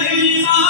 महिमा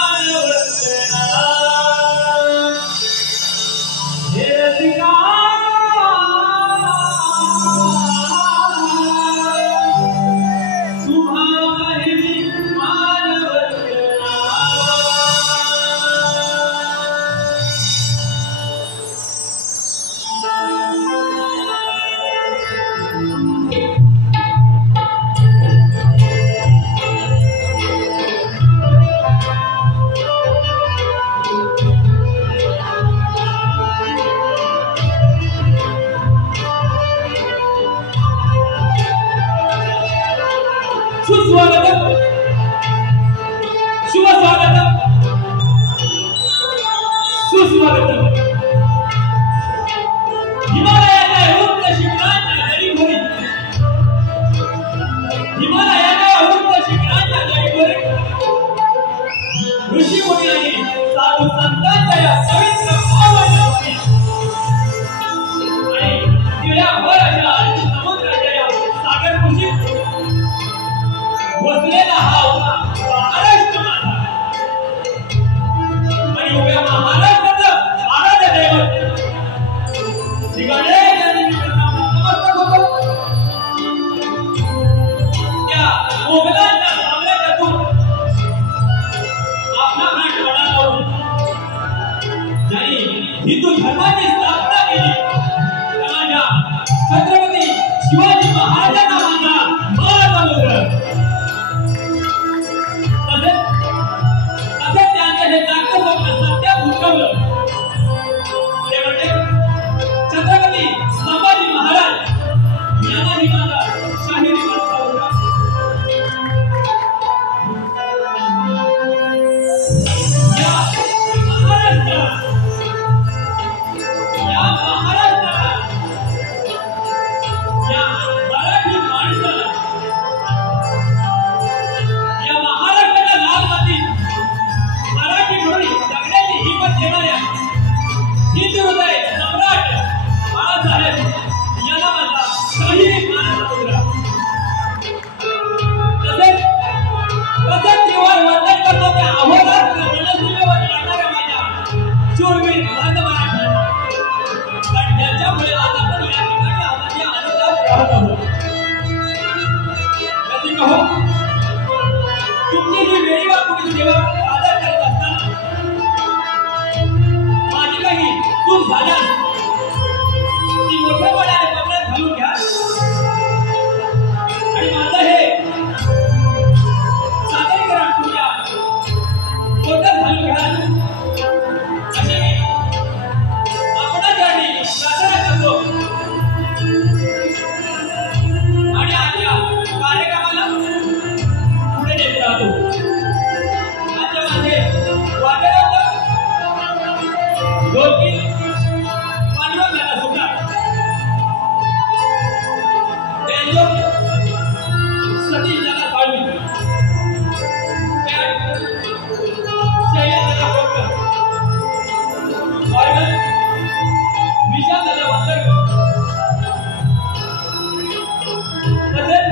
हिंदू धर्माची स्थापना केली त्याच्या छत्रपती शिवाजी महाराजांना माझा मान आहे। तसेच त्यांचे हे जागतिक स्वप्न सत्यात उतरवलं ते म्हणजे छत्रपती संभाजी महाराज यांनाही माझा शाहिरी मानता होता। तुमची जी वेळीवर कुणी सेवा आदर करत असताना माझी काही चूक झाल्यास ती मोठेपणाने पत्रात घालून घ्या आणि माझं हे सादरीकरण तुमच्या पोटात घालून घ्या असे मी आपणासाठी प्रार्थना करतो आणि आपल्या कार्यक्रमाला पुढे नेत राहतो। माझ्या मागे वाटेवर ढोलकी पांडुरंग दादा सुतार त्यांच्या सतीश दादा साळवी शैलेश दादा कोटकर ऑर्गन विशाल दादा वंदरकर तसेच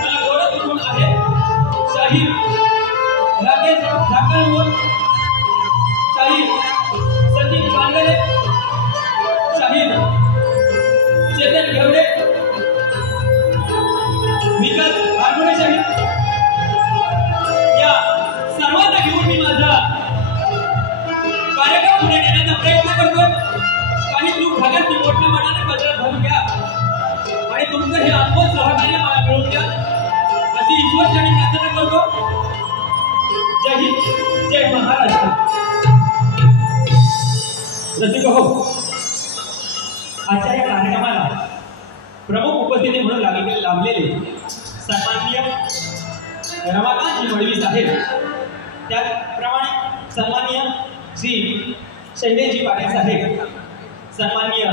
मला गोरख म्हणून आहे शाहीर राकेश झाकरमोल शाहीर सचिन पांगरे शाहीर चेतन घेवडे विकास भागवडे शाहीर या सर्वांना घेऊन मी माझा कार्यक्रम पुढे नेण्याचा प्रयत्न करतो। काही चूक झाल्यास ती मोठ्या मनाने पत्रात घालून घ्या आणि तुमचं हे अनमोल सहकार्य मला मिळवून द्या अशी ईश्वरचरणी प्रार्थना करतो। जय हिंद, जय महाराष्ट्र। रसिक हो, आजच्या या कार्यक्रमाला प्रमुख उपस्थिती म्हणून लाभलेले सन्माननीय रमाकांतजी मडवी साहेब, त्याचप्रमाणे सन्माननीय श्री शैलेशजी पाटील साहेब, सन्माननीय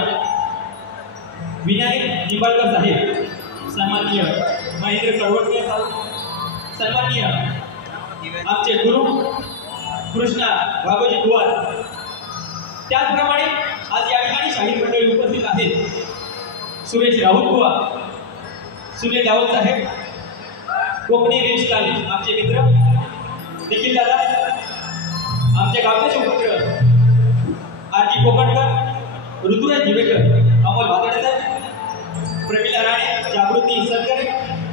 विनायक निंबाळकर साहेब, सन्माननीय महेंद्र कडवटकर साहेब, सन्माननीय आमचे गुरु कृष्णा भागोजी कुवार, त्याचप्रमाणे आज या ठिकाणी शाहीर मंडळी उपस्थित आहेत। सुरेश राहुल बुवा, सुरेश राहुल साहेब, कोकणी रेंज कॉलेज आमचे मित्र देखील दादा, आमच्या गावचे सुपुत्र आरती कोकणकर, ऋतुराज दिवेकर, अमोल भादडे साहेब, प्रमिला राणे, जागृती सरकर,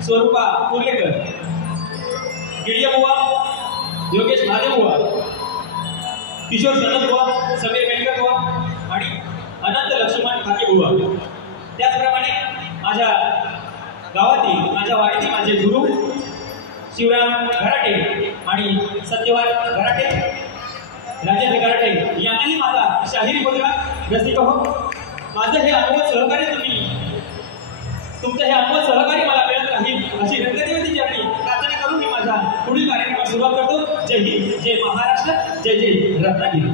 स्वरूपा कुर्लेकर, गिडिया बुवा, योगेश महादेव बुवा, किशोर सनद बुवा, समीर वेंकट बुवा आणि अनंत लक्ष्मण खाके बुवा, त्याचप्रमाणे माझ्या गावातील, माझ्या वाडीतील माझे गुरु शिवराम घराटे आणि सत्यवान घराटे, राजेंद्र घराटे यांनाही माझा शाहिरी मुद्रा। रसिक हो, माझं हे अनमोल सहकार्य तुमचं हे अनमोल सहकार्य मला मिळत राहील अशी रंगदेवतेची चरणी प्रार्थना करून मी माझा पुढील कार्यक्रमाला सुरुवात करतो। जय हिंद, जय महाराष्ट्र, जय जय रत्नागिरी।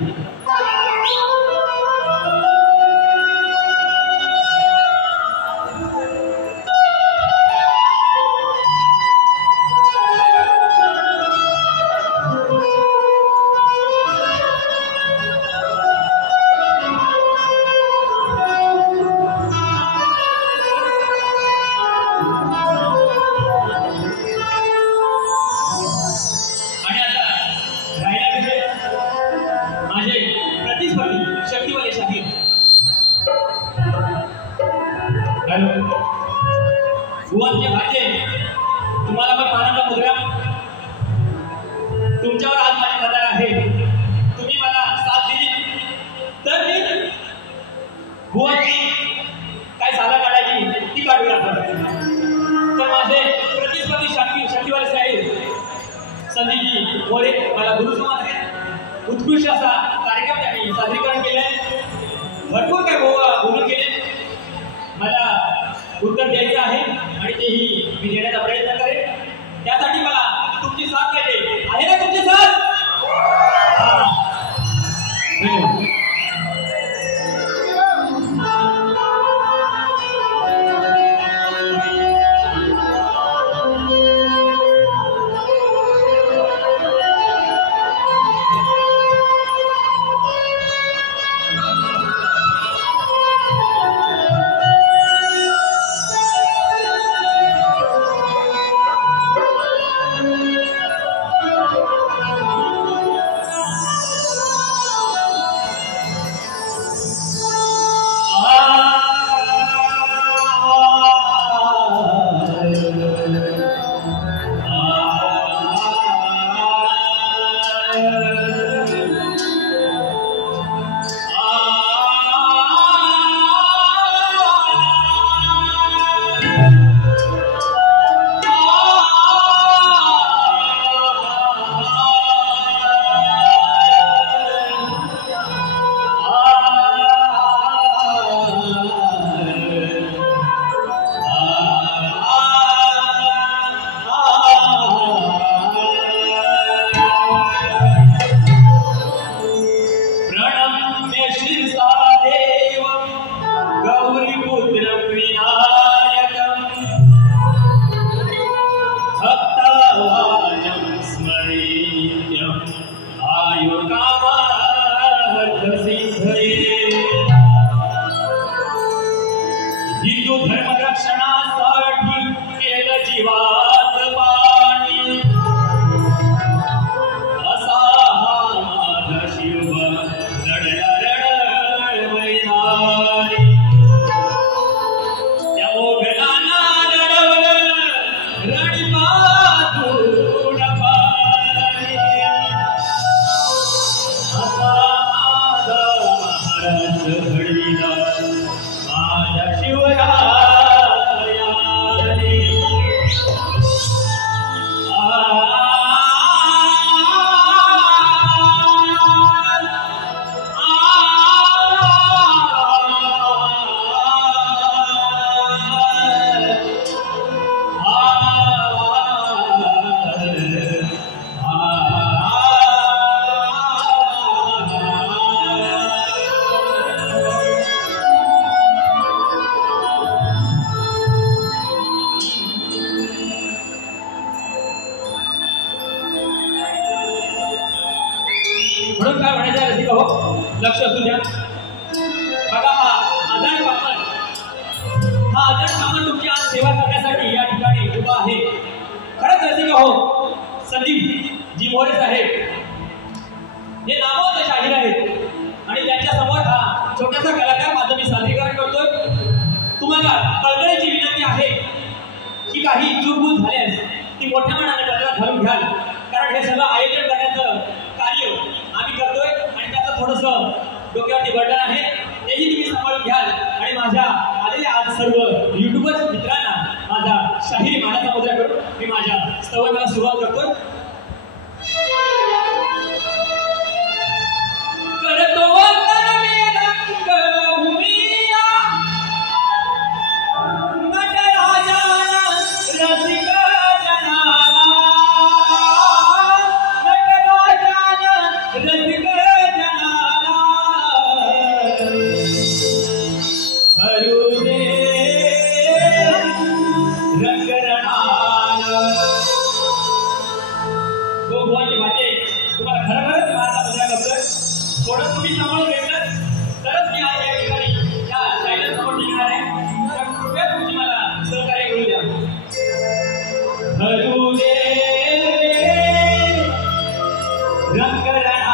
भुवनचे भाचे तुम्हाला पण मानाचा मुद्रा तुमच्यावर आज माझी नजर आहे. तुम्ही मला साथ दिली तर मी भुवनची काय साधा काढायची ती काढू लागणार. तर माझे प्रतिस्पर्धी शक्तिवाले साहेब संदीपजी मोरे मला गुरु समाज आहेत. उत्कृष्ट असा कार्यक्रम त्यांनी सादरीकरण केलंय. भरपूर काय बोलून गेले. मला उत्तर द्यायचं आहे आणि तेही मी देण्याचा प्रयत्न करेन. त्यासाठी मला तुमची साथ पाहिजे. आहे ना तुमची साथ? हिंदू धर्म रक्षणासाठी केलं जीवात पाणी असा हा माझा शिव रडला रड मैदानी. त्या ओघलाना रडवलं रणपातून पाणी असा माझा महाराज घडविला माझ्या शिवरायाने. म्हणून काय म्हणायचं रसिका हो, लक्ष असू द्या. बघा हा आजाड ब्राह्मण तुमची आज सेवा करण्यासाठी या ठिकाणी उभा आहे. खरंच रसिका हो, संदीप जी मोरे साहेब हे नामवंत शाहीर आहेत आणि त्यांच्या समोर हा छोटासा कलाकार माझं मी सादरीकरण करतोय. तुम्हाला कळकळीची विनंती आहे की काही चूकभूल झाल्यास ती मोठ्या मनाने पत्रात घालून घ्याल. कारण हे सगळं आयोजन करण्याचं कार्य आम्ही करतोय आणि त्याचं थोडंसं डोक्यावरती बर्डन आहे, तेही तुम्ही सांभाळून घ्याल. आणि माझ्या आलेल्या आज सर्व युट्यूबर्स मित्रांना माझा शाहिरी मानाचा मुद्रा करून मी माझ्या स्तवनाला सुरुवात करतोय. करतो वंदन मी रंगभूमीला नटराजाला रसिक जनाला नटराजाला रसिक जनाला हरू दे रंगरणाला. भुवनचे भाचे तुम्हाला खरोखरच माझा मुद्रा करतोय. थोडं तुम्ही सांभाळून घेतलं तरच मी आज या ठिकाणी या शायला समोर निघणार आहे. तर कृपया तुमची मला सहकार्य करू द्या. हरू दे रंगरणाला.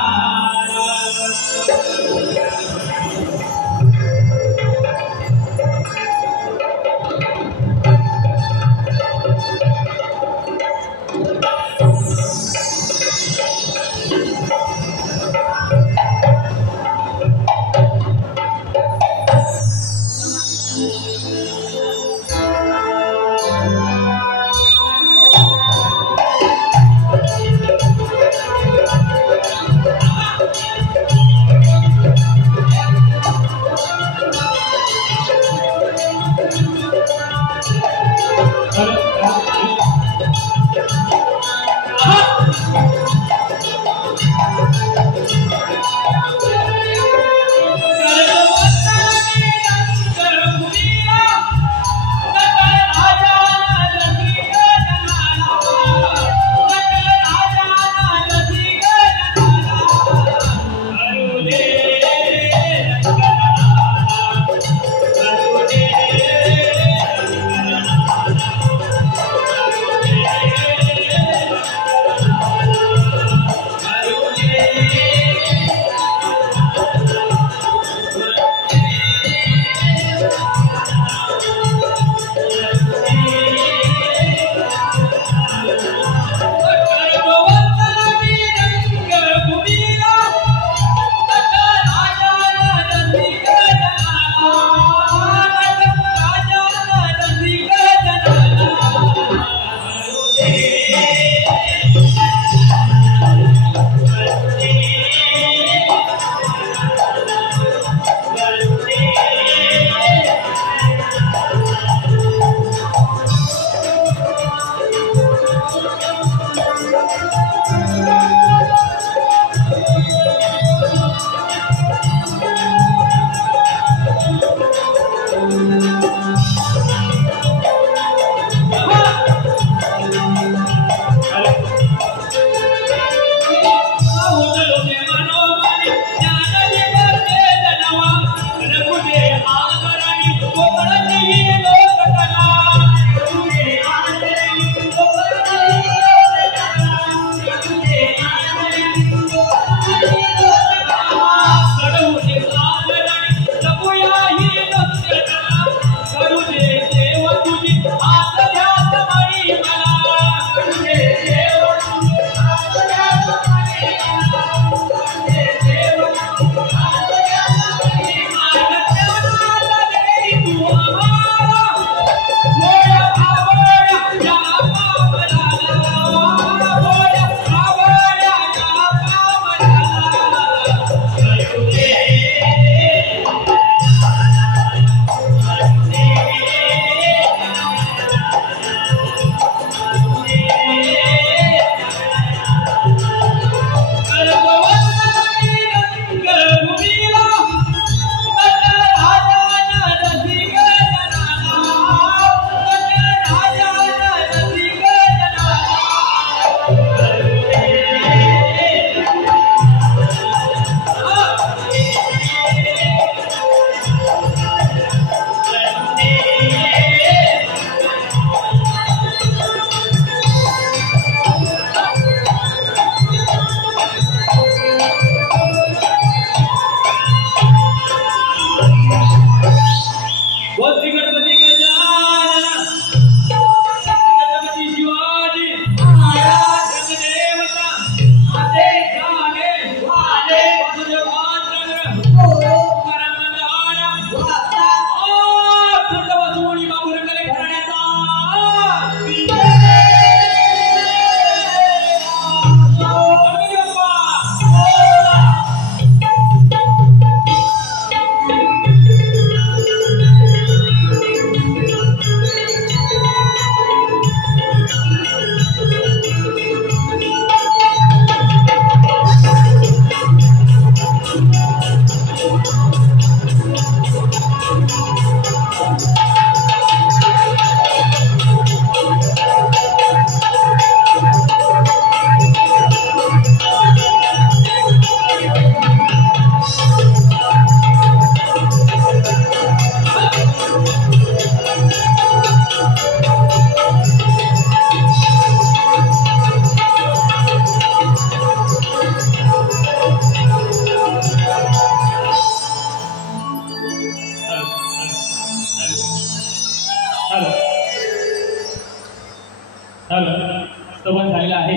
स्तवन झालेला आहे.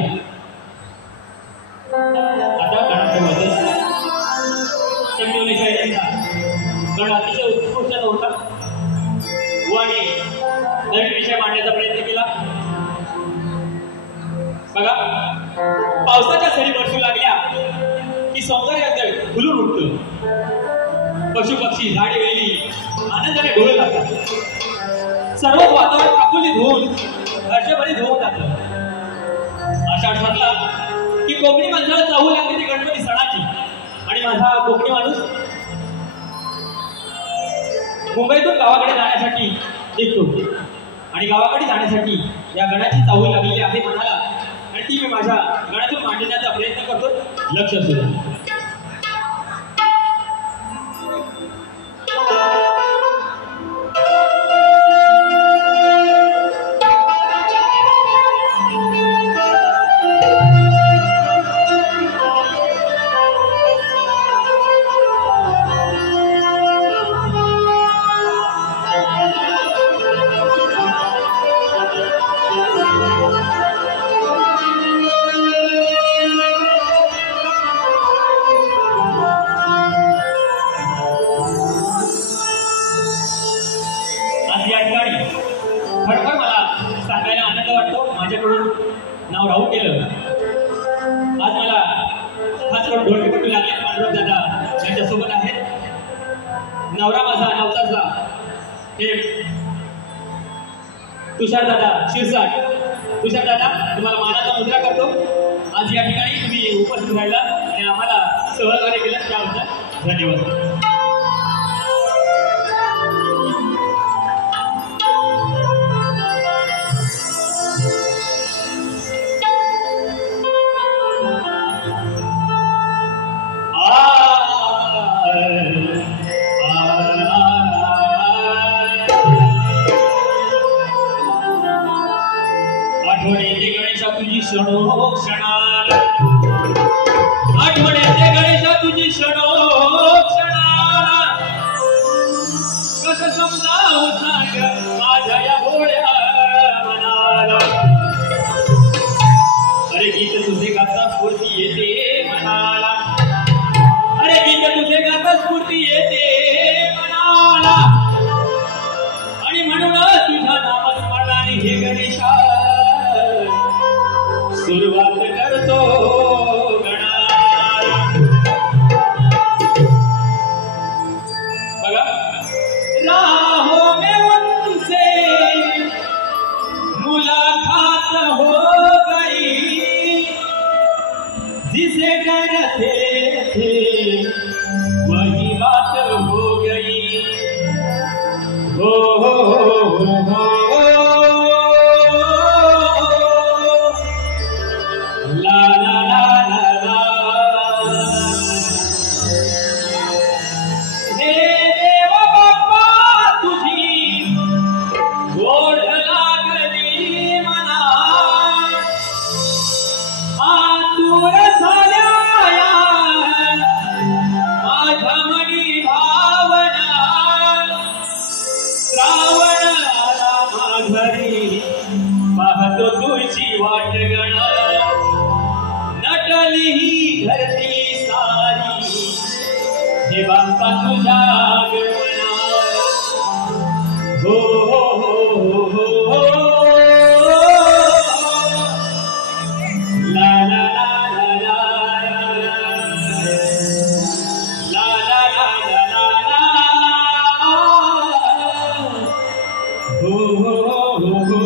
आता गणाठेमध्ये संजीवनी शैलीचा गण अतिशय उत्कृष्ट होता आणि नवीन विषय मांडण्याचा प्रयत्न केला. बघा, पावसाच्या सरी बरसू लागल्या की सौंदर्यात फुलून उठतं. पशु पक्षी झाडे वेली आनंदाने डोळे लागतात. सर्वच वातावरण आकुलित होऊन हर्षभरीत होऊन जातं. अशा ठरला की कोकणी माणसाला चाहू लागली ती गणपती मुंबईतून गावाकडे जाण्यासाठी निघतो आणि गावाकडे जाण्यासाठी या गणाची चाहूल लागलेली आहे मनाला आणि ती मी माझ्या गणातून मांडण्याचा प्रयत्न करतो. लक्ष असू द्या. खरोखर मला सांगायला आनंद वाटतो. माझ्याकडून नाव राहून गेलं. आज मला खास करून ढोलकीपटू लागले पांडुरंग दादा यांच्यासोबत आहेत. नवरा माझा नवसाचा हे तुषार दादा शिरसाट. तुषार दादा तुम्हाला मानाचा मुद्रा करतो. आज या ठिकाणी तुम्ही उपस्थित राहिला आणि आम्हाला सहकार्य केलं त्याबद्दल धन्यवाद. आठवड्याचे गणेशा तुझी क्षणो क्षणाला, आठवड्याचे गणेशा तुझी क्षणो क्षणाला, कसं समजावं सांग माझ्या या भोळ्या मनाला. अरे गीत तुझे गाता स्फूर्ती येते मनाला, अरे गीत तुझे गाता स्फूर्ती येते मनाला आणि म्हणून तुझ्या नामस्मरणाने हे गणेशा सुरुवात करतो गणाला. बघा राहों में उनसे मुलाकात हो गई, जिसे डरते थे वही बात हो गई. हो हो हो हो पाहतो तुझी वाट गणा, नटली ही धरती सारी हे बाप्पा तुझ्या गणा. हो हो हो हो हो ला ला ला ला ला ला ला ला ला हो हो हो हो.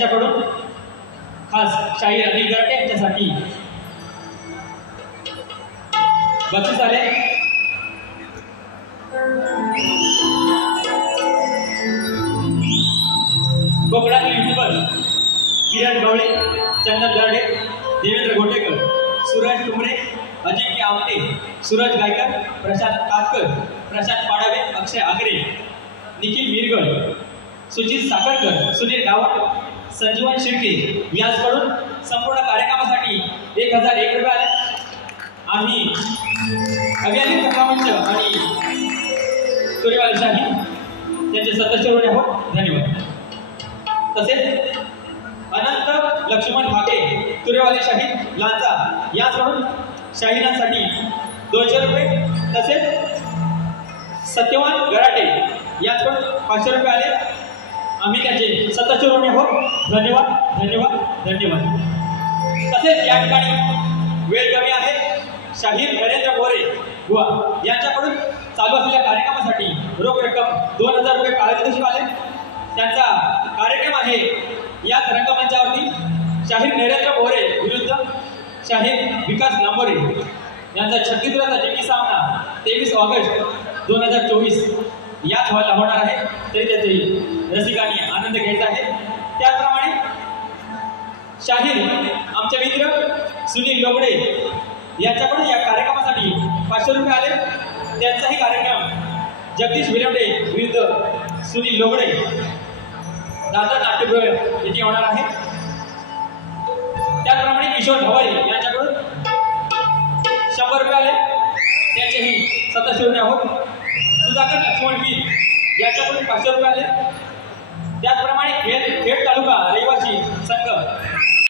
यांच्याकडून खास शाहीर अनिल गराटे यांच्यासाठी बक्षीस आले. कोकणातील युट्यूबर किरण गवळे, चंदन गारडे, देवेंद्र गोटेकर, सूरज टुमरे, अजिंक्य आमटे, सूरज गायकर, प्रशांत कातकर, प्रशांत पाडावे, अक्षय आगरे, निखिल मिरगड, सुजित साखरकर, सुनील गावट, संजीवन शिर्के यांच्याकडून संपूर्ण कार्यक्रमासाठी 1001 रुपये आले. आम्ही अभियानिक मंच आणि सूर्यवाली शाही त्यांचे सदस्य आहोत. धन्यवाद. तसेच अनंत लक्ष्मण भाके, सूर्यवाली शाही लांजा यांच्याकडून शाहिरांसाठी 200 रुपये. तसेच सत्यवान गराटे यांच्याकडून 500 रुपये आले. आम्ही त्यांचे सदस्य आहोत. धन्यवाद धन्यवाद धन्यवाद. तसेच या ठिकाणी वेळ कमी आहे. शाहीर नरेंद्र मोरे बुवा यांच्याकडून चालू असलेल्या कार्यक्रमासाठी रोख रक्कम 2000 रुपये काळजी आले. त्यांचा कार्यक्रम आहे याच रंगमंचावरती शाहीर नरेंद्र मोरे विरुद्ध शाहीर विकास लांबोरे यांचा छत्तीसगडचा जिंकी सामना 23 ऑगस्ट 2024 याच हॉलला होणार आहे. तरी त्याचे रसिकांनी आनंद घ्यायचा आहे. त्याचप्रमाणे शाहीर आमचे मित्र सुनील लोगडे यांच्याकडून या कार्यक्रमासाठी 500 रुपये आले. त्यांचाही कार्यक्रम जगदीश विलवडे विरुद्ध सुनील लोगडे दादर नाट्यगृह येथे होणार आहे. त्याचप्रमाणे किशोर ढवाळी यांच्याकडून 100 रुपये आले. त्यांचेही सदस्य आहोत. सुधाकर लक्ष्मण वीर यांच्याकडून 500 रुपये आले. त्याचप्रमाणे खेड तालुका रहिवासी संघ